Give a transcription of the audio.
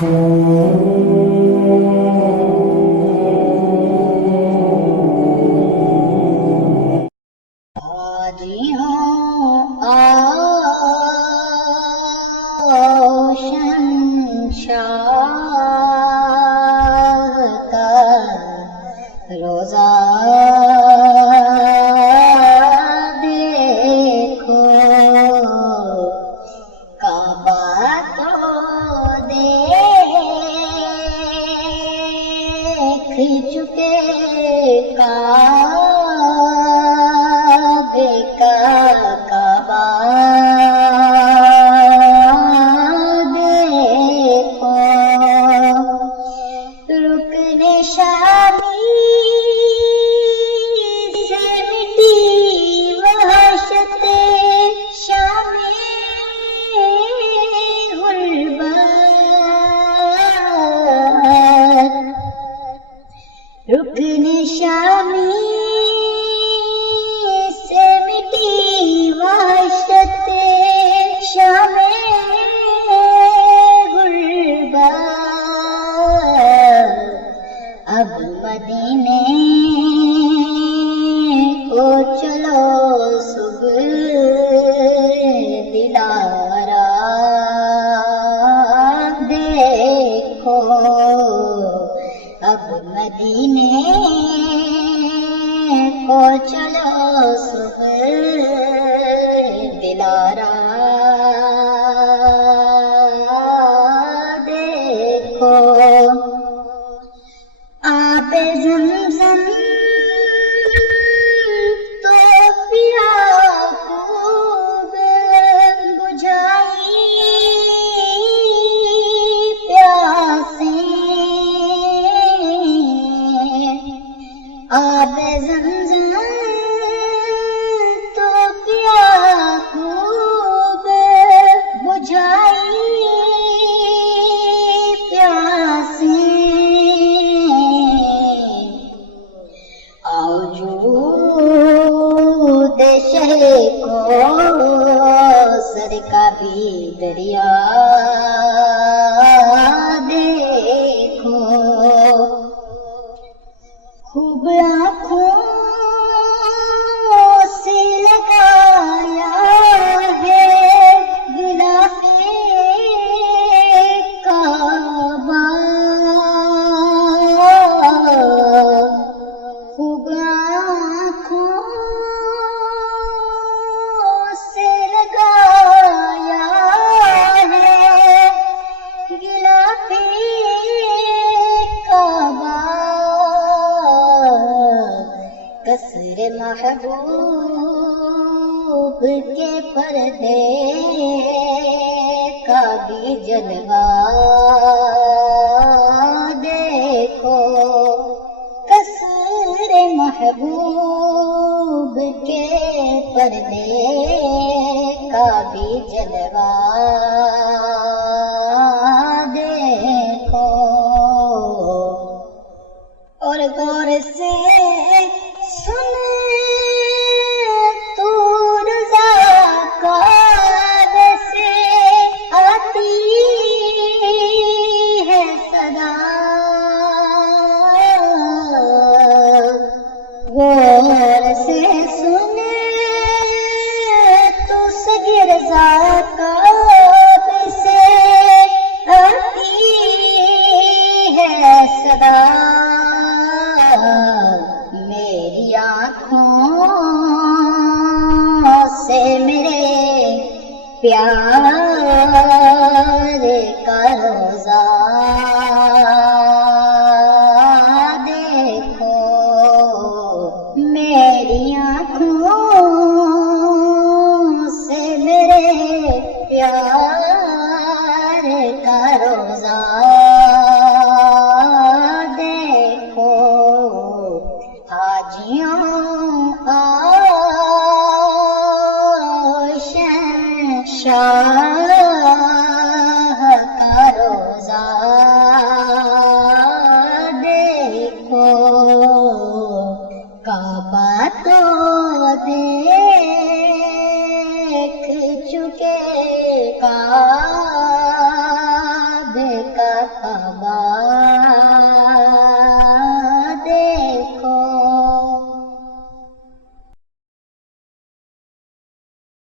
روزہ دیکھو، کعبہ تو دیکھ چکے، کعبے کا کعبہ دیکھو، رکن شامی رکن شامی سے مٹی وحشت، شام غربت، اب مدینے کو چلو صبح دلارا دیکھو، اب مدینے کو چلو صبح دلارا دیکھو، آب زمزم تو پیا خوب بجھائی پیاسیں، آب زمزم تو پیا خوب بجھائی پیاسیں، آؤ جود شہ کو سر کا بھی دریا دیکھو، خوب آنکھوں سے لگایا ہے غلاف کعبہ، خوب آنکھوں سے لگایا ہے غلاف کعبہ، قصر محبوب کے پردے کا بھی جلوہ دیکھو، قصر محبوب کے پردے کا بھی جلوہ دیکھو، اور غور سے سن تو رضاکار سے آتی ہے صدا، غور سے سن تو سگے رضاکار سے آتی ہے صدا، میری آنکھوں سے میرے پیار کا روزہ دیکھو، میری آنکھوں سے میرے پیار کا روزہ دیکھو، حاجیوں شاہ کا روزہ دیکھو، کعبہ تو دیکھ چکے، کعبے کا کا باغ